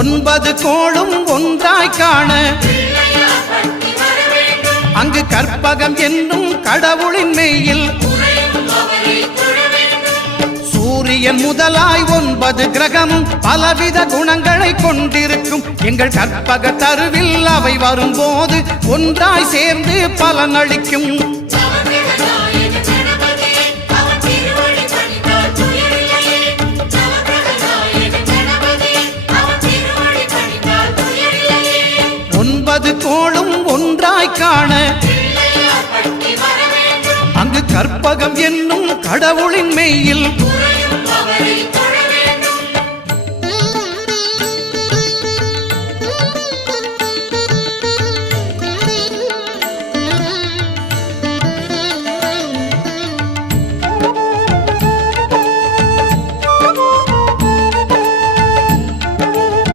ஒன்பது கோளும் ஒன்றாய் காண அங்கு கற்பகம் என்னும் கடவுளின் மெய்யில் சூரியன் முதலாய் 9 கிரகமும் பலவித குணங்களை கொண்டிருக்கும் எங்கள் கற்பக தருவில் அவை வரும்போது ஒன்றாய் சேர்ந்து பலனளிக்கும். கோளும் ஒன்றாய் காண அங்கு கற்பகம் என்னும் கடவுளின் மெய்யில்